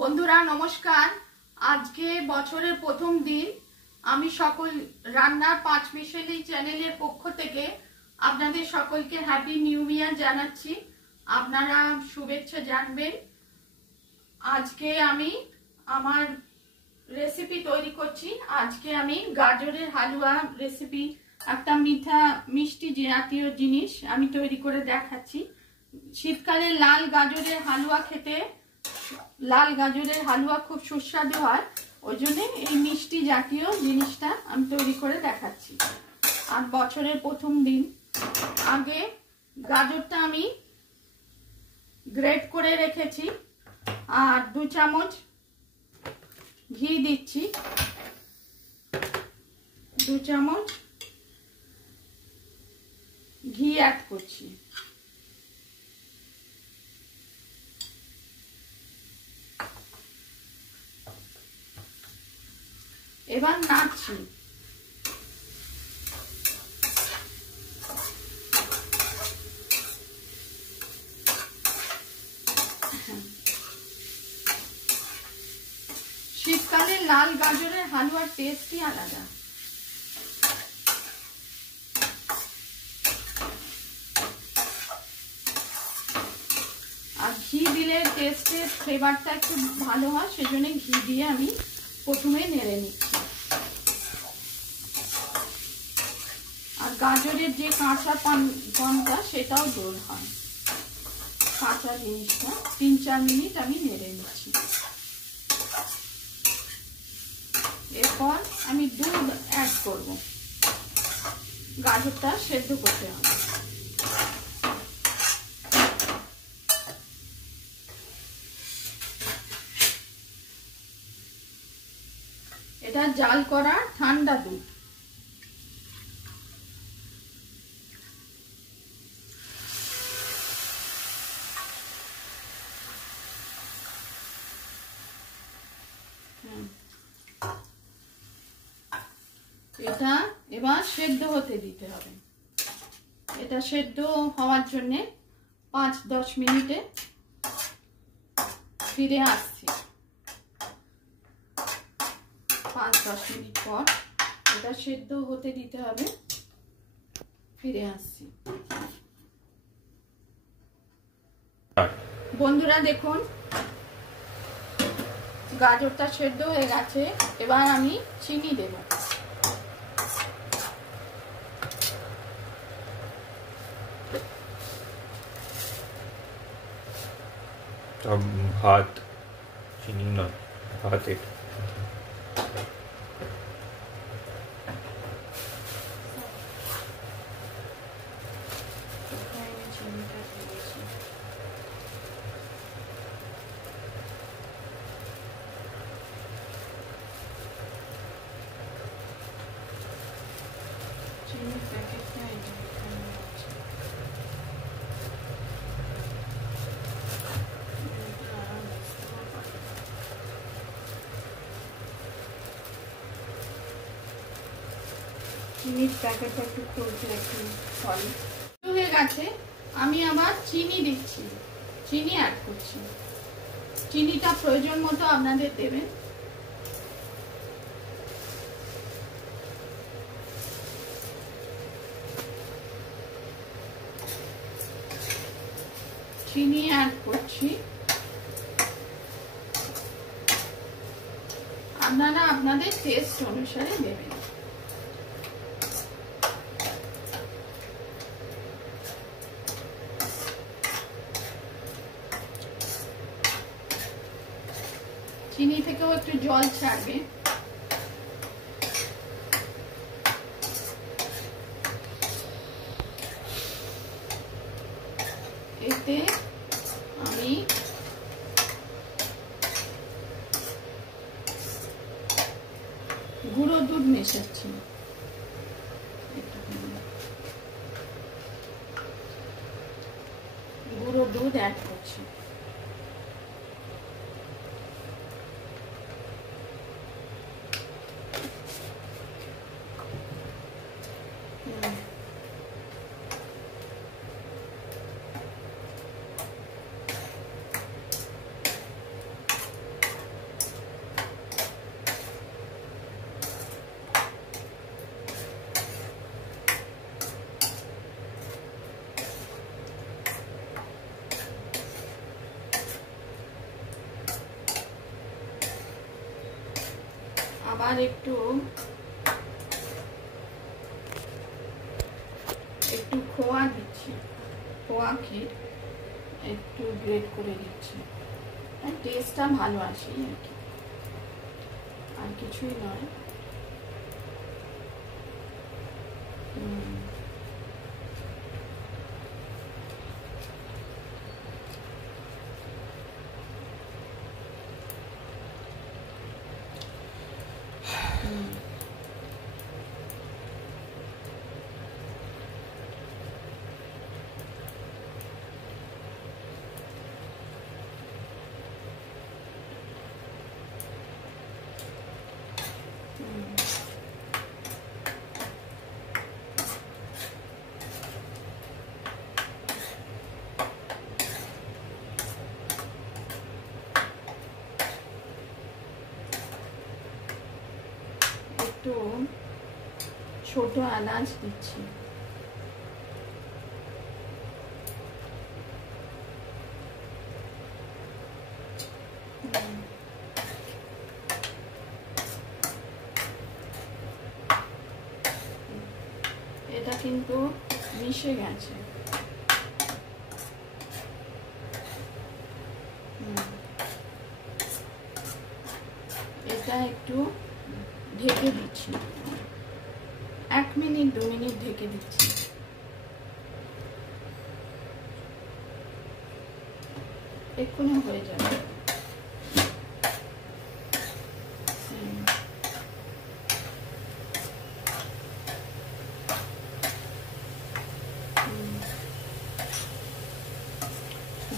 বন্ধুরা নমস্কার। আজকে বছরের প্রথম দিন আমি সকল রান্নার 5 মিশালি চ্যানেলের পক্ষ থেকে আপনাদের সকলকে হ্যাপি নিউ ইয়ার জানাচ্ছি। আপনারা শুভেচ্ছা জানবেন। আজকে আমি আমার রেসিপি তৈরি করছি। আজকে আমি গাজরের হালুয়া রেসিপি, একটা মিষ্টি জাতীয় জিনিস আমি তৈরি করে দেখাচ্ছি। শীতকালে লাল গাজরের হালুয়া খেতে, লাল গাজরের হালুয়া খুব সুস্বাদু হয়, ওই জন্য এই মিষ্টি জাতীয় জিনিসটা আমি তৈরি করে দেখাচ্ছি। আর বছরের প্রথম দিন, আগে গাজরটা আমি গ্রেট করে রেখেছি আর 2 চামচ ঘি দিচ্ছি, 2 চামচ ঘি অ্যাড করছি। এবার নাড়ছি। শীতকালে লাল গাজরের হালুয়ার টেস্টই আলাদা। আর ঘি দিলে টেস্টের ফ্লেভারটা একটু ভালো হয়, সেজন্য ঘি দিয়ে আমি প্রথমে নেড়ে নিচ্ছি। আর গাজরের যে কাঁচা পানটা সেটাও দূর হয়। কাঁচা জিনিসটা 3-4 মিনিট আমি নেড়ে নিচ্ছি। এরপর আমি দুধ অ্যাড করব, গাজরটা সেদ্ধ করতে হবে। এটা জাল করা ঠান্ডা দুধ। এটা এবার সেদ্ধ হতে দিতে হবে। এটা সেদ্ধ হওয়ার জন্য 5-10 মিনিটে ফিরে আসছি। 5-10 মিনিট পর এটা সেদ্ধ হতে দিতে হবে, ফিরে আসছি। বন্ধুরা দেখুন, গাজরটা সেদ্ধ হয়ে গেছে। এবার আমি চিনি দেব। ভাত চিনি নয়, ভাতে চিনির প্যাকেটটা চিনির প্যাকেটটা একটু খুলতে একটু সরি হয়ে গেছে। আমি আবার চিনি দিচ্ছি, চিনি অ্যাড করছি। চিনিটা প্রয়োজন মতো আপনাদের দেবেন। চিনি অ্যাড করছি। আপনারা আপনাদের টেস্ট অনুসারে দেবেন। চিনি থেকেও একটু জল ছাড়বে। এতে আমি গুঁড়ো দুধ মেশাচ্ছি, গুঁড়ো দুধ অ্যাড করছি। আবার একটু খোয়া দিচ্ছি, খোয়া ক্ষীর একটু গ্রেট করে দিচ্ছি, টেস্টটা ভালো আসে আর কি, আর কিছুই নয়। একটু ছোট এলাচ দিচ্ছি, এটা কিন্তু মিশে গেছে। এটা একটু ঢেকে দিচ্ছি, 1 মিনিট 2 মিনিট ঢেকে দিচ্ছি। এক্ষুনি হয়ে যাবে।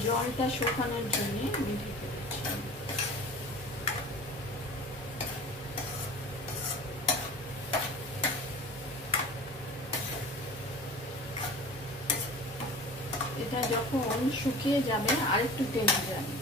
জলটা শুকানোর জন্য আমি ঢেকে দিচ্ছি। এটা যখন শুকিয়ে যাবে আর একটু টেনে যাবে,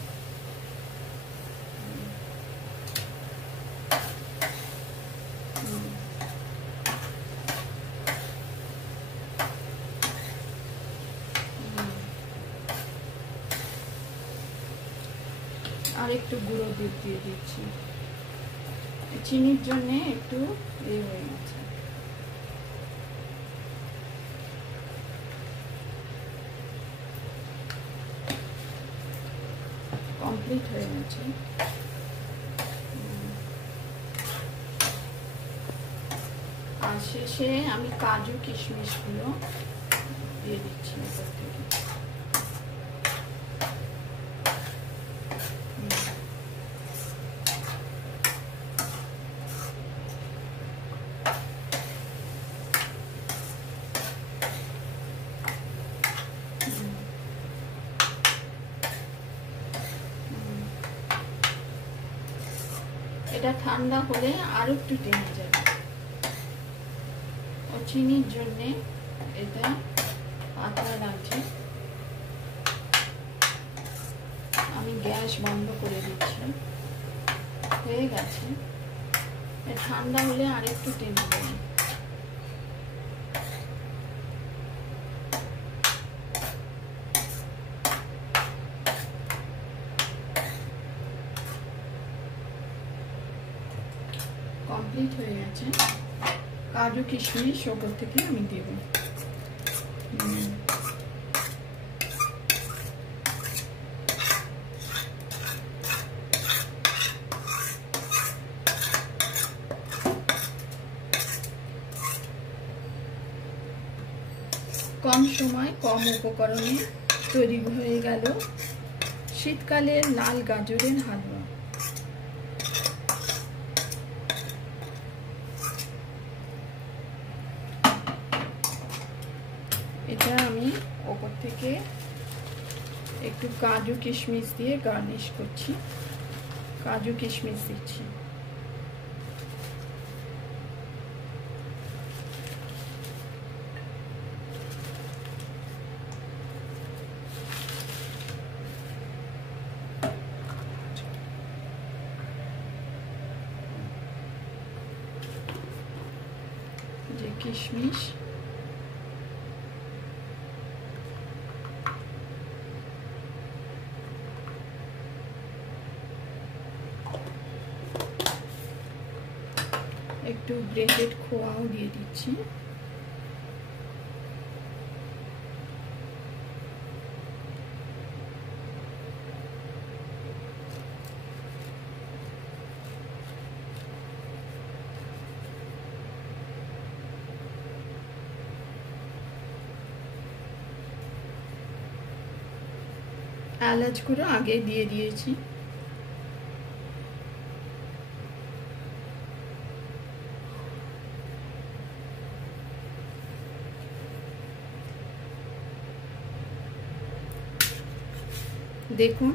আর একটু গুঁড়ো দুধ দিয়ে দিচ্ছি, চিনির জন্য একটু হয়ে গেছে। কমপ্লিট হয়ে গেছে। আর শেষে আমি কাজু কিশমিশগুলো দিয়ে দিচ্ছি উপর থেকে। এটা ঠান্ডা হলে আর একটু টেনে যাবে, ও চিনির জন্য এটা পাতলা লাগছে। আমি গ্যাস বন্ধ করে দিচ্ছি, হয়ে গেছে। ঠান্ডা হলে আর একটু টেনে যাবে। কমপ্লিট হয়ে গেছে। কাজু কিশমিশ ওপর থেকে আমি দেব। কম সময় কম উপকরণে তৈরি হয়ে গেল শীতকালের লাল গাজরের হালুয়া। এটা আমি ওপর থেকে একটু কাজু কিশমিশ দিয়ে গার্নিশ করছি, কাজু কিশমিশ দিচ্ছি। যে কিশমিশ একটু গ্রেটেড খোয়াও দিয়ে দিচ্ছি। এলাচ গুঁড়ো আগে দিয়ে দিয়েছি। দেখুন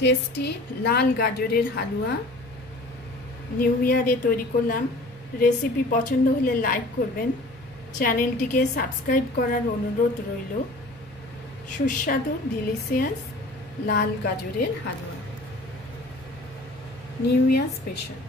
টেস্টি লাল গাজরের হালুয়া নিউ ইয়ারে তৈরি করলাম। রেসিপি পছন্দ হলে লাইক করবেন, চ্যানেলটিকে সাবস্ক্রাইব করার অনুরোধ রইল। সুস্বাদু ডিলিশিয়াস লাল গাজরের হালুয়া নিউ ইয়ার স্পেশাল।